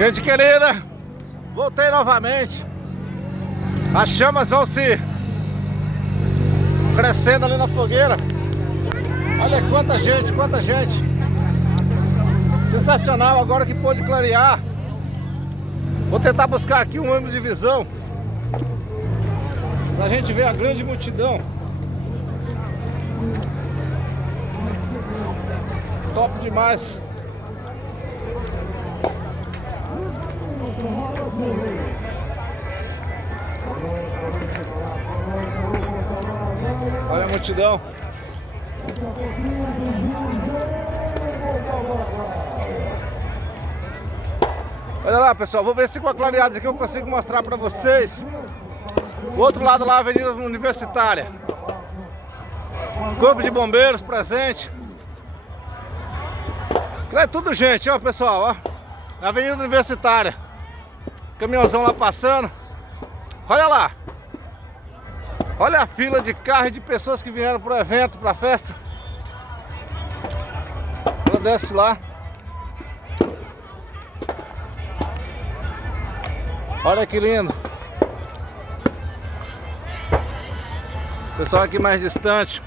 Gente querida, voltei novamente. As chamas vão se crescendo ali na fogueira. Olha quanta gente, quanta gente. Sensacional, agora que pôde clarear. Vou tentar buscar aqui um ângulo de visão pra gente ver a grande multidão. Top demais. Olha a multidão. Olha lá, pessoal, vou ver se com a clareada aqui eu consigo mostrar pra vocês. O outro lado lá, a Avenida Universitária. Corpo de Bombeiros presente. É tudo gente, ó, pessoal, ó. Avenida Universitária. Caminhãozão lá passando. Olha lá. Olha a fila de carros e de pessoas que vieram pro evento, pra festa. Ela desce lá. Olha que lindo. Pessoal aqui mais distante.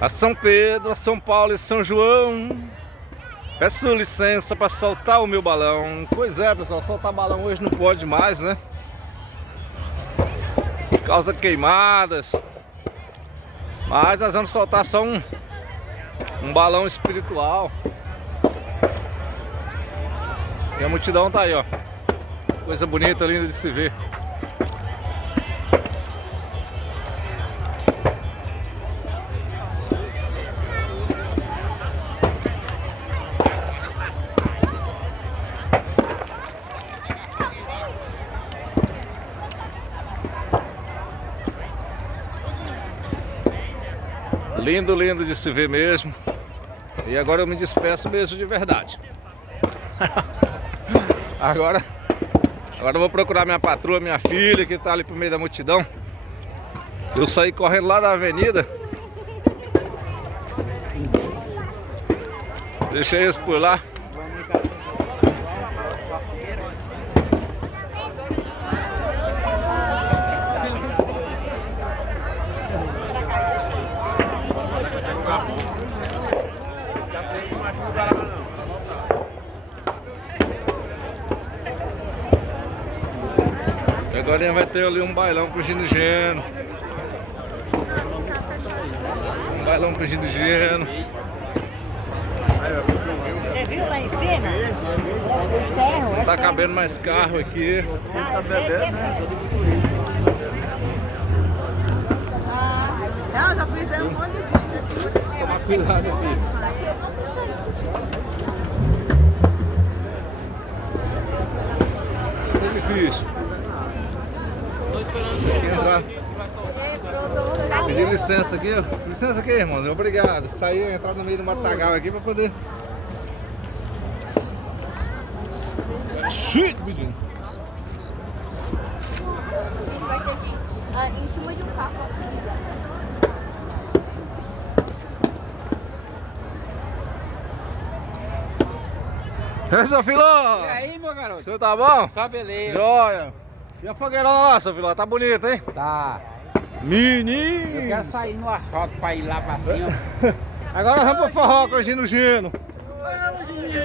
A São Pedro, a São Paulo e São João. Peço licença para soltar o meu balão. Pois é, pessoal, soltar balão hoje não pode mais, né? Causa queimadas. Mas nós vamos soltar só um balão espiritual. E a multidão tá aí, ó. Coisa bonita, linda de se ver. Lindo, lindo de se ver mesmo. E agora eu me despeço mesmo de verdade. Agora eu vou procurar minha patroa, minha filha, que tá ali pro meio da multidão. Eu saí correndo lá da avenida. Deixei eles por lá. Agora vai ter ali um bailão pro Gino Geno. Um bailão pro Gino Geno. Você viu lá em cima? Não tá cabendo mais carro aqui. Tá bebendo, né? Não, já fizemos um monte de vídeo. Toma cuidado aqui. É difícil. Pedir licença aqui, ó. Licença aqui, irmão. Obrigado. Saí, entrar no meio do matagal aqui pra poder. Shit, menino. Vai ter que ir em cima de um carro. É, seu filho? E aí, meu garoto? O senhor tá bom? Só beleza. Joia. E a fogueirona lá, seu filho? Tá bonita, hein? Tá. Menino! Eu quero sair no asfalto pra ir lá pra cima. Agora vamos pro forró com o Gino Gino.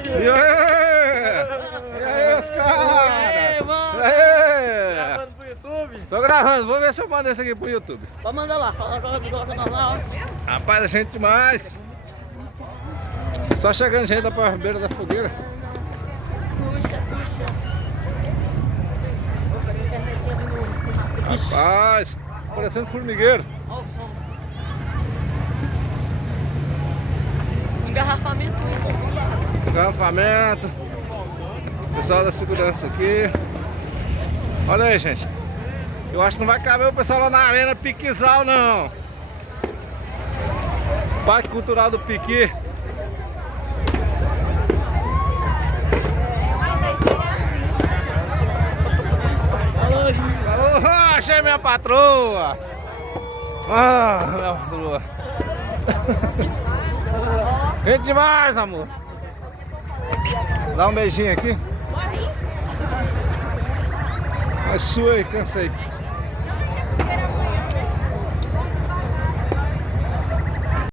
E aí? E aí, os caras? E aí? Gravando pro YouTube? Tô gravando, vou ver se eu mando esse aqui pro YouTube. Pode mandar lá, fala agora normal. Rapaz, a gente demais. Só chegando gente pra beira da fogueira. Puxa, puxa. Rapaz, parecendo formigueiro. Engarrafamento. Engarrafamento. Pessoal da segurança aqui. Olha aí, gente. Eu acho que não vai caber o pessoal lá na Arena Piquizal, não. Parque Cultural do Piqui. Alô, achei minha patroa. Ah, minha patroa. Gente demais, amor. Dá um beijinho aqui. É sua aí, cansei.